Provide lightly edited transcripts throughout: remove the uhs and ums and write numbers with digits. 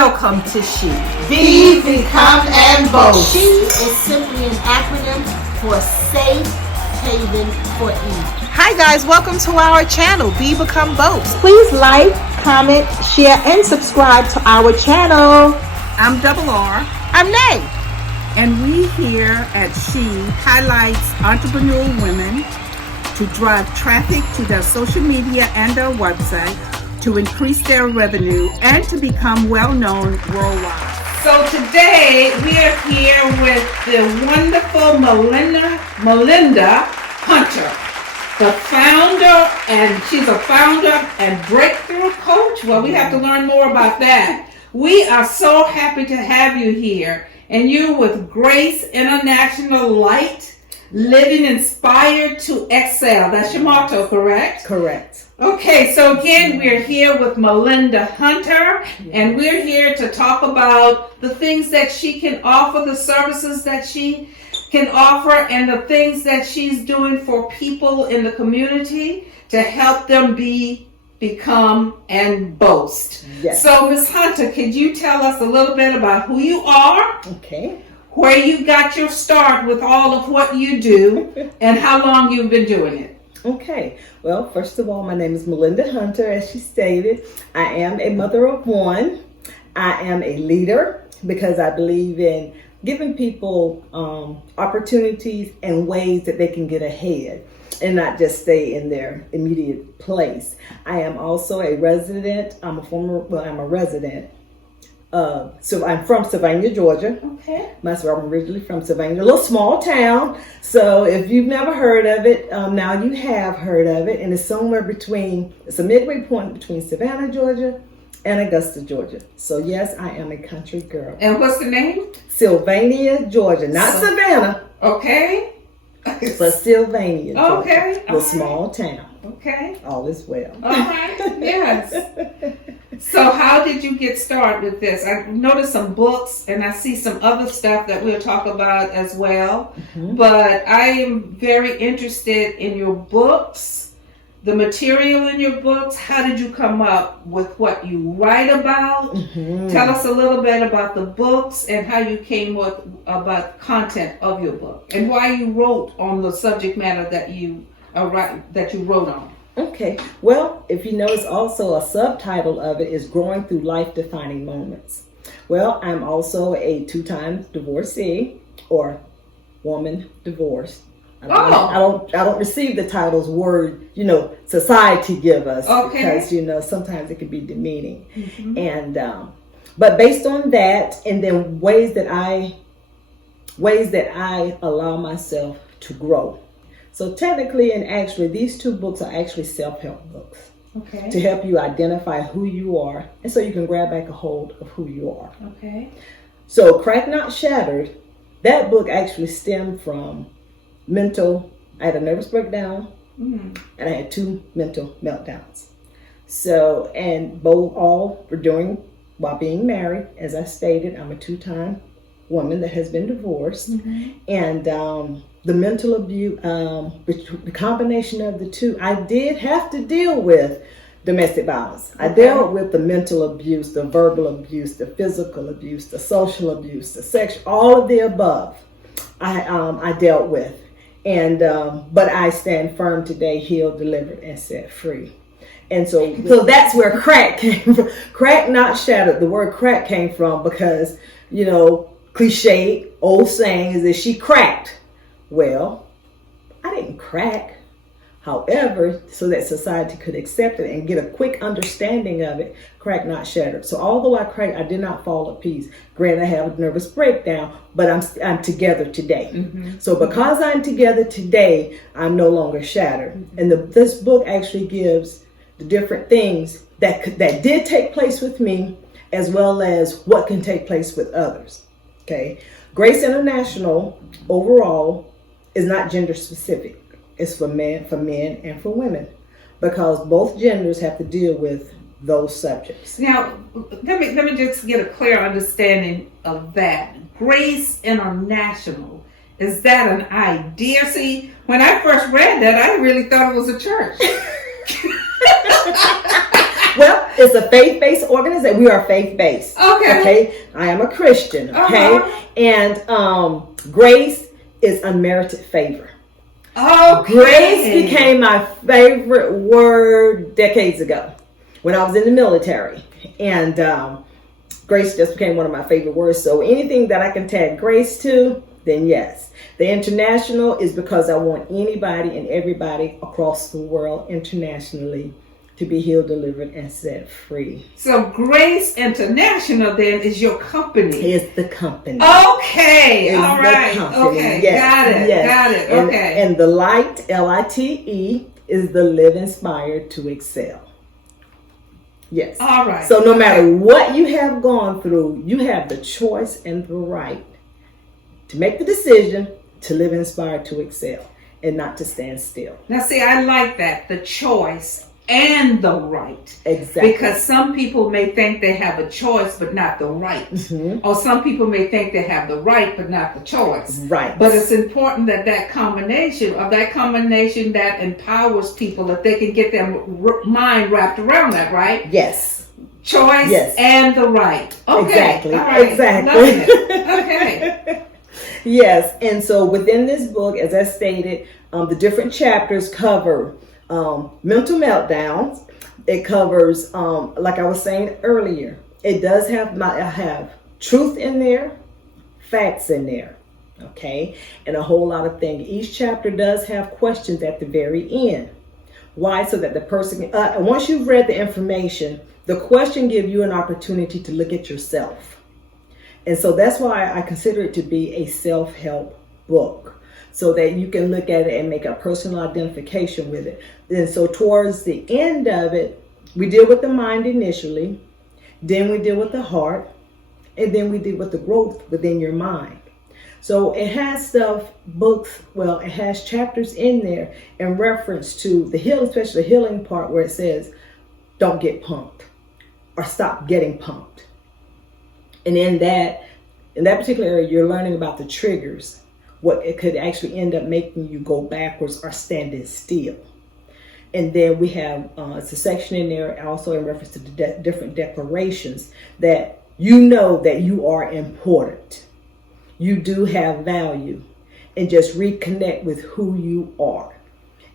welcome to She. Be, Become, and Boast. She is simply an acronym for Safe Haven for E. Hi guys, welcome to our channel, Be, Become, Boast. Please like, comment, share, and subscribe to our channel. I'm Double R. I'm Nay. And we here at She highlights entrepreneurial women to drive traffic to their social media and their website, to increase their revenue, and to become well-known worldwide. So today we are here with the wonderful Melinda Hunter, the founder, and she's a founder and breakthrough coach. Well, we have to learn more about that. We are so happy to have you here, and you with Grace International Light, living inspired to excel. That's your motto, correct? Correct. Okay, so again, we're here with Melinda Hunter, and we're here to talk about the things that she can offer, the services that she can offer, and the things that she's doing for people in the community to help them become, and boast. Yes. So, Ms. Hunter, could you tell us a little bit about who you are? Okay. Where you got your start with all of what you do, and how long you've been doing it. Okay. Well, first of all, my name is Melinda Hunter. As she stated, I am a mother of one. I am a leader because I believe in giving people opportunities and ways that they can get ahead and not just stay in their immediate place. I am also a resident. I'm a resident. So I'm from Savannah, Georgia. Okay. I'm originally from Savannah, a little small town. So if you've never heard of it, now you have heard of it. And it's somewhere between, it's a midway point between Savannah, Georgia and Augusta, Georgia. So yes, I am a country girl. And what's the name? Sylvania, Georgia. Not Savannah. Okay. But Sylvania, Georgia. Okay. A small town. Okay. All is well. All right. Yes. So how did you get started with this? I noticed some books and I see some other stuff that we'll talk about as well. Mm-hmm. But I am very interested in your books, the material in your books. How did you come up with what you write about? Mm-hmm. Tell us a little bit about the books and how you came with about content of your book and why you wrote on the subject matter that you wrote on. Okay. Well, if you notice, also a subtitle of it is Growing Through Life-Defining Moments. Well, I'm also a 2-time divorcee or woman divorced. I don't receive the titles word, society give us. Okay. Because, sometimes it can be demeaning. Mm-hmm. And, but based on that, and then ways that I allow myself to grow. So technically and actually, these 2 books are actually self-help books. Okay. To help you identify who you are, and so you can grab back a hold of who you are. Okay. So Crack Not Shattered, that book actually stemmed from I had a nervous breakdown, and I had 2 mental meltdowns. So, and all were during while being married. As I stated, I'm a 2-time woman that has been divorced, and the mental abuse, the combination of the 2, I did have to deal with domestic violence. Okay. I dealt with the mental abuse, the verbal abuse, the physical abuse, the social abuse, the sexual, all of the above. I dealt with, and but I stand firm today, healed, delivered, and set free. And so that's where crack came from. Crack Not Shattered. The word crack came from because cliche old saying is that she cracked. Well, I didn't crack. However, so that society could accept it and get a quick understanding of it, crack not shattered. So although I cracked, I did not fall to pieces. Granted, I have a nervous breakdown, but I'm together today. Mm-hmm. So because I'm together today, I'm no longer shattered. Mm-hmm. And this book actually gives the different things that did take place with me, as well as what can take place with others. Okay, Grace International overall is not gender specific. It's for men and for women, because both genders have to deal with those subjects. Now, let me just get a clear understanding of that. Grace International, is that an idea? See, when I first read that, I really thought it was a church. Well, it's a faith-based organization. We are faith-based. Okay. Okay. I am a Christian. Okay. Uh-huh. And grace is unmerited favor. Okay. Grace became my favorite word decades ago when I was in the military. And grace just became one of my favorite words. So anything that I can tag grace to, then yes. The international is because I want anybody and everybody across the world internationally to be healed, delivered, and set free. So Grace International then is your company. It's the company. Okay. It's all right. Okay. Yes. Got it. Yes. Got it. And, Okay. and the light, Lite, is the live inspired to excel. Yes. All right. So no matter what you have gone through, you have the choice and the right to make the decision to live inspired to excel and not to stand still. Now see, I like that. The choice and the right. Exactly. Because some people may think they have a choice but not the right. Mm-hmm. Or some people may think they have the right but not the choice. Right. But it's important that combination that empowers people, that they can get their mind wrapped around that, right? Yes. Choice and the right. Okay. Exactly. All right. Exactly. Loving it. Okay. Yes. And so within this book, as I stated, the different chapters cover mental meltdowns. It covers, like I was saying earlier, it does have truth in there, facts in there, okay, and a whole lot of things. Each chapter does have questions at the very end. Why? So that the person, once you've read the information, the question gives you an opportunity to look at yourself. And so that's why I consider it to be a self-help book, so that you can look at it and make a personal identification with it. And so towards the end of it, we deal with the mind initially, then we deal with the heart, and then we deal with the growth within your mind. So it has it has chapters in there in reference to the healing, especially the healing part where it says, don't get pumped or stop getting pumped. And in that particular area, you're learning about the triggers, what it could actually end up making you go backwards or standing still. And then we have it's a section in there also in reference to the different declarations that you know that you are important. You do have value, and just reconnect with who you are.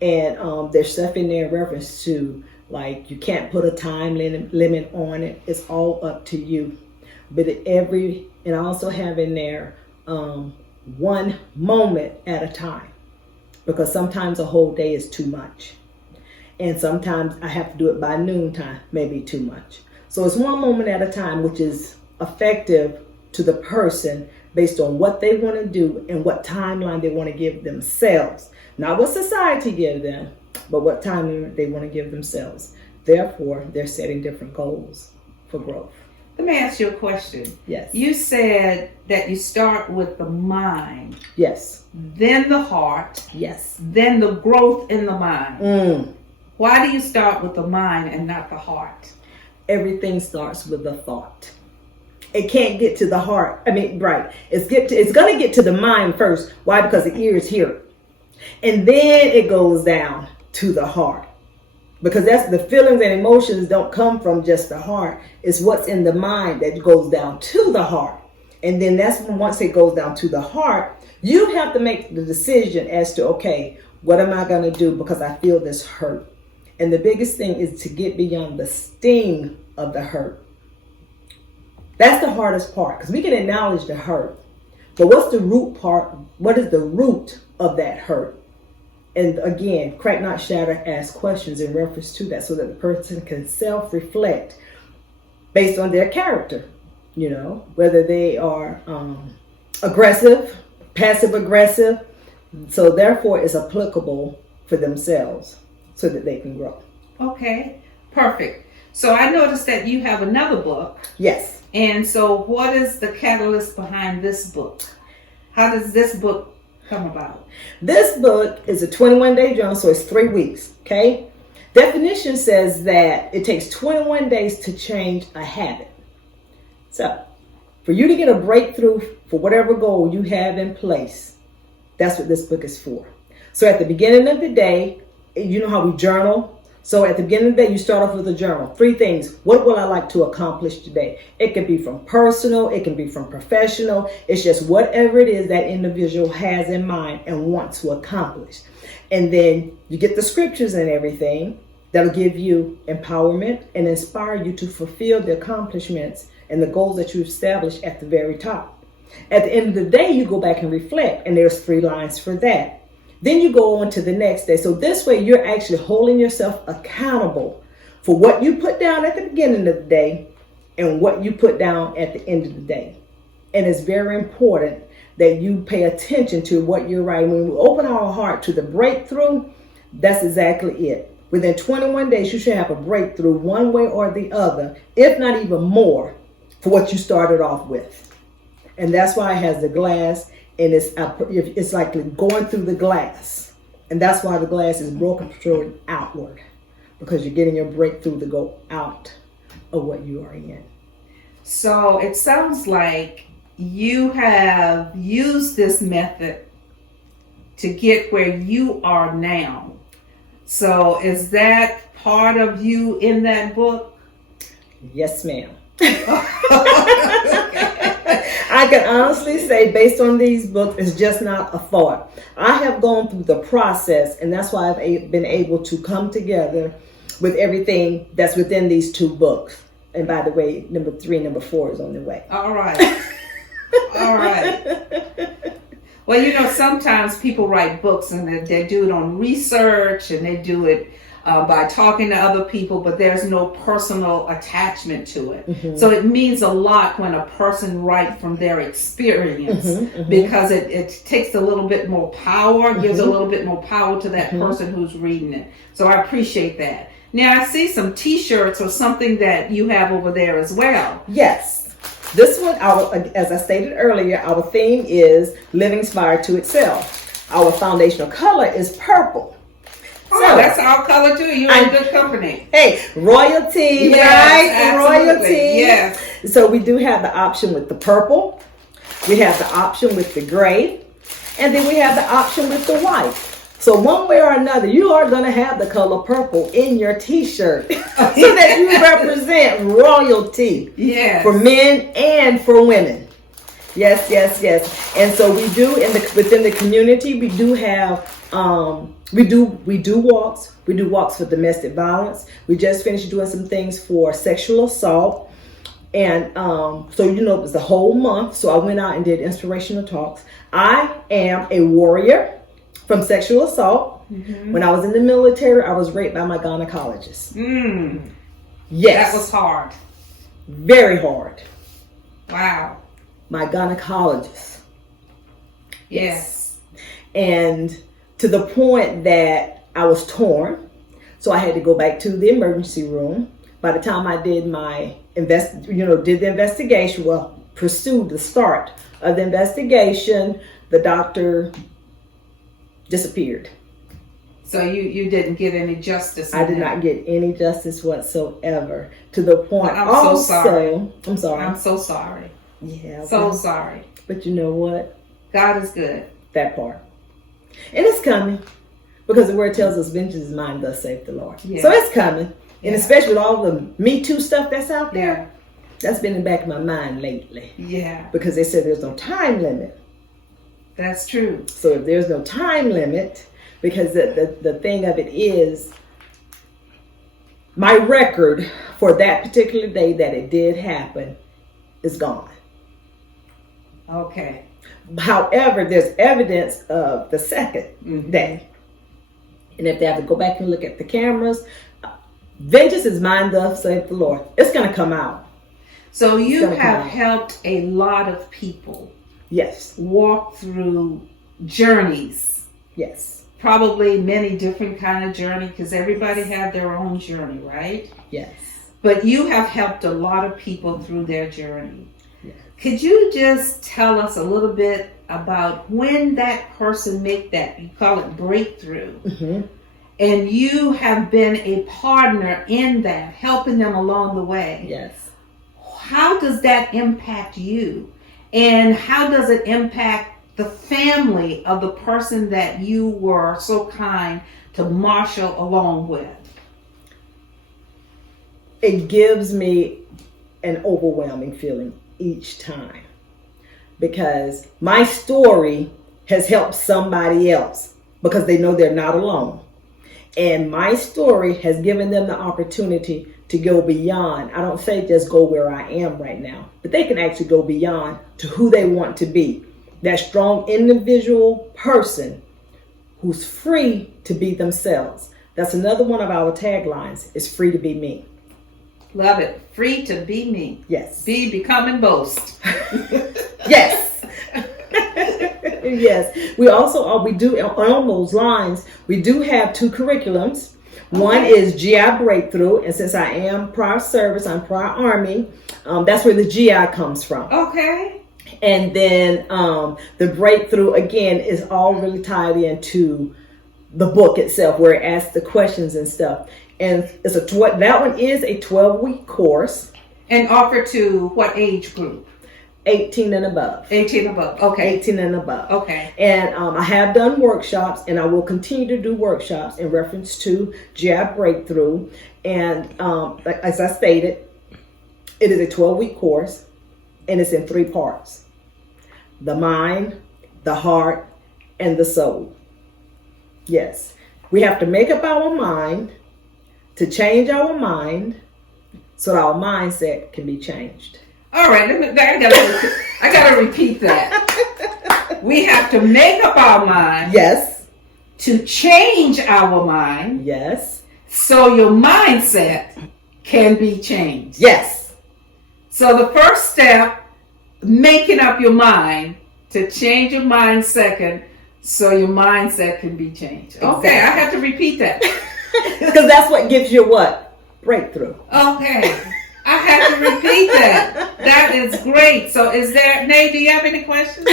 And there's stuff in there in reference to, like, you can't put a time limit on it. It's all up to you. But and I also have in there one moment at a time, because sometimes a whole day is too much. And sometimes I have to do it by noontime, maybe too much. So it's one moment at a time, which is effective to the person based on what they want to do and what timeline they want to give themselves. Not what society gives them, but what time they want to give themselves. Therefore, they're setting different goals for growth. Let me ask you a question. Yes. You said that you start with the mind. Yes. Then the heart. Yes. Then the growth in the mind. Why do you start with the mind and not the heart? Everything starts with a thought. It can't get to the heart. Right. It's going to get to the mind first. Why? Because the ears hear it. And then it goes down to the heart. Because that's the feelings and emotions don't come from just the heart. It's what's in the mind that goes down to the heart. And then that's when, once it goes down to the heart, you have to make the decision as to, okay, what am I going to do because I feel this hurt? And the biggest thing is to get beyond the sting of the hurt. That's the hardest part, because we can acknowledge the hurt. But what's the root part? What is the root of that hurt? And again, Crack Not Shatter asks questions in reference to that so that the person can self-reflect based on their character. You know, whether they are aggressive, passive-aggressive. So therefore, it's applicable for themselves so that they can grow. Okay, perfect. So I noticed that you have another book. Yes. And so what is the catalyst behind this book? How does this book come about? This book is a 21-day journal, so it's 3 weeks, okay? Definition says that it takes 21 days to change a habit. So for you to get a breakthrough for whatever goal you have in place, that's what this book is for. So at the beginning of the day, you know how we journal? So at the beginning of the day, you start off with a journal. 3 things. What will I like to accomplish today? It can be from personal. It can be from professional. It's just whatever it is that individual has in mind and wants to accomplish. And then you get the scriptures and everything that'll give you empowerment and inspire you to fulfill the accomplishments and the goals that you established at the very top. At the end of the day, you go back and reflect, and there's 3 lines for that. Then you go on to the next day. So this way you're actually holding yourself accountable for what you put down at the beginning of the day and what you put down at the end of the day. And it's very important that you pay attention to what you're writing. When we open our heart to the breakthrough, that's exactly it. Within 21 days, you should have a breakthrough one way or the other, if not even more, for what you started off with. And that's why it has the glass. And it's like going through the glass. And that's why the glass is broken through outward. Because you're getting your breakthrough to go out of what you are in. So it sounds like you have used this method to get where you are now. So is that part of you in that book? Yes, ma'am. I can honestly say, based on these books, it's just not a thought. I have gone through the process, and that's why I've been able to come together with everything that's within these 2 books. And by the way, number 3, number 4 is on the way. All right. All right. Well, sometimes people write books and they do it on research and they do it by talking to other people, but there's no personal attachment to it. Mm-hmm. So it means a lot when a person writes from their experience, because it takes a little bit more power, gives a little bit more power to that person who's reading it. So I appreciate that. Now I see some t-shirts or something that you have over there as well. Yes. This one, as I stated earlier, our theme is Living Inspired to Excel. Our foundational color is purple. Oh, so, that's our color too. You're in good company. Hey, royalty, yes, right? Royalty. Yes. So we do have the option with the purple. We have the option with the gray. And then we have the option with the white. So one way or another, you are going to have the color purple in your t-shirt so that you represent royalty for men and for women. Yes, yes, yes. And so we do within the community, we do have we do walks. We do walks for domestic violence. We just finished doing some things for sexual assault. And so it was the whole month. So I went out and did inspirational talks. I am a warrior from sexual assault. Mm-hmm. When I was in the military, I was raped by my gynecologist. Yes. That was hard. Very hard. Wow. My gynecologist. Yes. And to the point that I was torn. So I had to go back to the emergency room. By the time I did my did the investigation, pursued the start of the investigation, the doctor disappeared. So you didn't get any justice. I did not get any justice whatsoever. To the point I'm so sorry. I'm sorry. I'm so sorry. Yeah. So sorry. But you know what? God is good. That part. And it's coming. Because the word tells us vengeance is mine, thus saith the Lord. Yeah. So it's coming. And especially with all the Me Too stuff that's out there. That's been in the back of my mind lately. Yeah. Because they said there's no time limit. That's true. So if there's no time limit, because the thing of it is, my record for that particular day that it did happen is gone. Okay. However, there's evidence of the second day. And if they have to go back and look at the cameras, vengeance is mine, thus saith the Lord. It's going to come out. So you have helped a lot of people. Yes. Walk through journeys. Yes. Probably many different kind of journey, because everybody had their own journey, right? Yes. But you have helped a lot of people through their journey. Yes. Could you just tell us a little bit about when that person make that, you call it breakthrough, and you have been a partner in that, helping them along the way? Yes. How does that impact you? And how does it impact the family of the person that you were so kind to marshal along with? it gives me an overwhelming feeling each time, because my story has helped somebody else because they know they're not alone. And my story has given them the opportunity to go beyond. I don't say just go where I am right now, but they can actually go beyond to who they want to be. That strong individual person who's free to be themselves. That's another one of our taglines, is free to be me. Love it. Free to be me. Yes. Be, become, and boast. Yes. Yes. We also we do on those lines. We do have 2 curriculums. One is GI Breakthrough, and since I am prior service, I'm prior Army. That's where the GI comes from. Okay. And then the Breakthrough again is all really tied into the book itself, where it asks the questions and stuff. And it's that one is a 12-week course. And offered to what age group? 18 and above. 18 above. Okay. 18 and above. Okay. And I have done workshops, and I will continue to do workshops in reference to GI Breakthrough. And as I stated, it is a 12-week course, and it's in 3 parts: the mind, the heart, and the soul. Yes. We have to make up our mind to change our mind so that our mindset can be changed. All right, I gotta repeat that. We have to make up our mind. Yes. To change our mind. Yes. So your mindset can be changed. Yes. So the first step, making up your mind to change your mind. Second, so your mindset can be changed. Exactly. Okay, I have to repeat that. Because that's what gives you what? Breakthrough. Okay. I have to repeat that. That is great. So Nay, do you have any questions?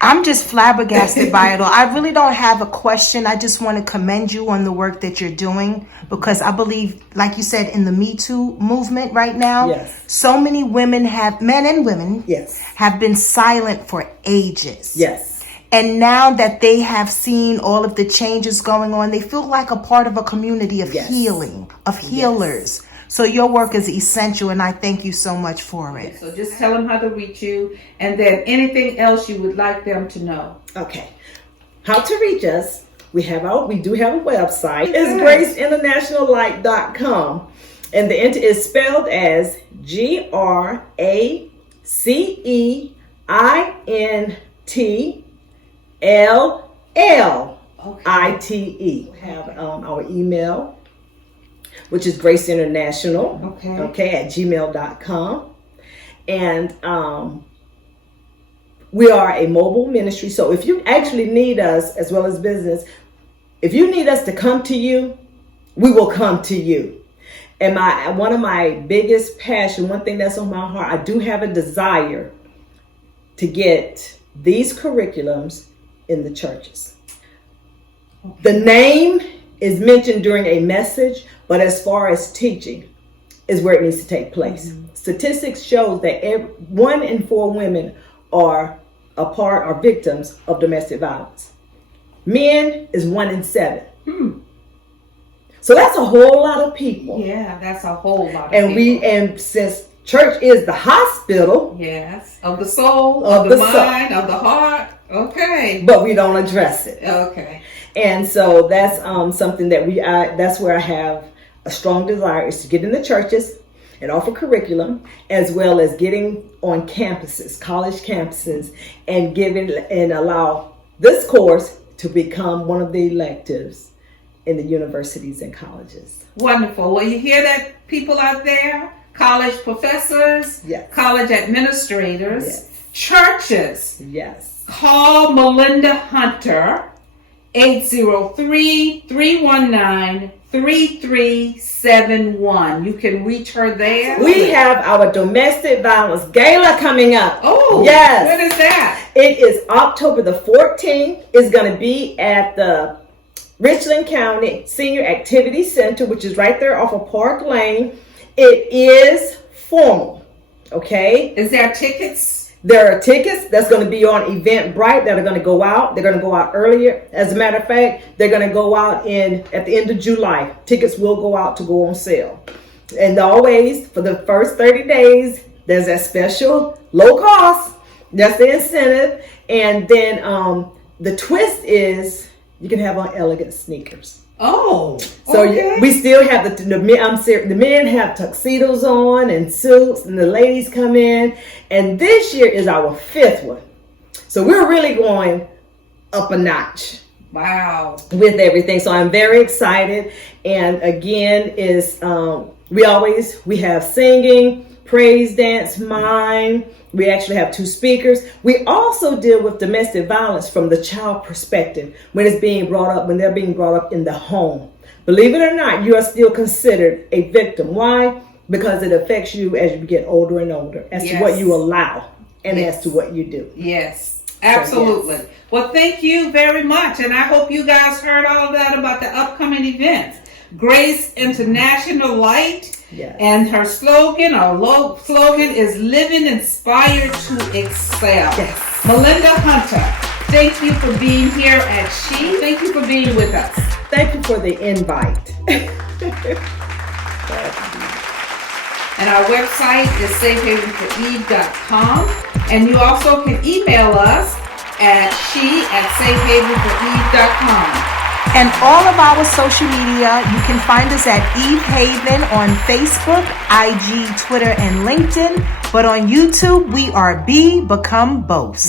I'm just flabbergasted by it all. I really don't have a question. I just want to commend you on the work that you're doing, because I believe, like you said, in the Me Too movement right now, yes, so many women men and women, yes, have been silent for ages. Yes. And now that they have seen all of the changes going on, they feel like a part of a community of yes, healing, of healers. Yes. So your work is essential, and I thank you so much for it. So just tell them how to reach you, and then anything else you would like them to know. Okay. How to reach us. We do have a website. It's graceinternationallight.com. And the enter is spelled as GRACEINTLLITE. We have our email, which is graceinternational, at gmail.com. And we are a mobile ministry. So if you actually need us, as well as business, if you need us to come to you, we will come to you. And one of my biggest passion, one thing that's on my heart, I do have a desire to get these curriculums in the churches. The name is mentioned during a message, but as far as teaching is where it needs to take place. Mm-hmm. Statistics shows that 1 in 4 women are victims of domestic violence. Men is 1 in 7. So that's a whole lot of people. Yeah, that's a whole lot of people. And since church is the hospital, yes, of the soul, of the mind, of the heart. Okay. But we don't address it. Okay. And so that's something that that's where I have a strong desire, is to get in the churches and offer curriculum, as well as getting on campuses, college campuses, and allow this course to become one of the electives in the universities and colleges. Wonderful. Well, you hear that, people out there? College professors, yes, college administrators, yes, churches. Yes. Call Melinda Hunter, 803-319-3371. You can reach her there. We have our domestic violence gala coming up. Oh, yes. When is that? It is October the 14th. It's going to be at the Richland County Senior Activity Center, which is right there off of Park Lane. It is formal. Okay. Is there tickets? There are tickets that's going to be on Eventbrite that are going to go out. They're going to go out earlier. As a matter of fact, they're going to go out at the end of July. Tickets will go out to go on sale. And always, for the first 30 days, there's that special low cost. That's the incentive. And then the twist is you can have on elegant sneakers. Oh, so okay. We still have the men. I'm serious. The men have tuxedos on and suits, and the ladies come in. And this year is our 5th one. So we're really going up a notch. Wow. With everything. So I'm very excited. And again, we have singing, praise dance, mime. We actually have 2 speakers. We also deal with domestic violence from the child perspective when they're being brought up in the home. Believe it or not, you are still considered a victim. Why? Because it affects you as you get older and older, as to what you allow and as to what you do. Yes, absolutely. So, yes. Well, thank you very much. And I hope you guys heard all that about the upcoming events. Grace International Light. Yes. And her slogan is living inspired to excel. Yes. Melinda Hunter, thank you for being here at She. Thank you for being with us. Thank you for the invite. And our website is safehavenforeve.com. And you also can email us at she@safehavenforeve.com. And all of our social media, you can find us at Eve Haven on Facebook, IG, Twitter, and LinkedIn. But on YouTube, we are Be Become Boast.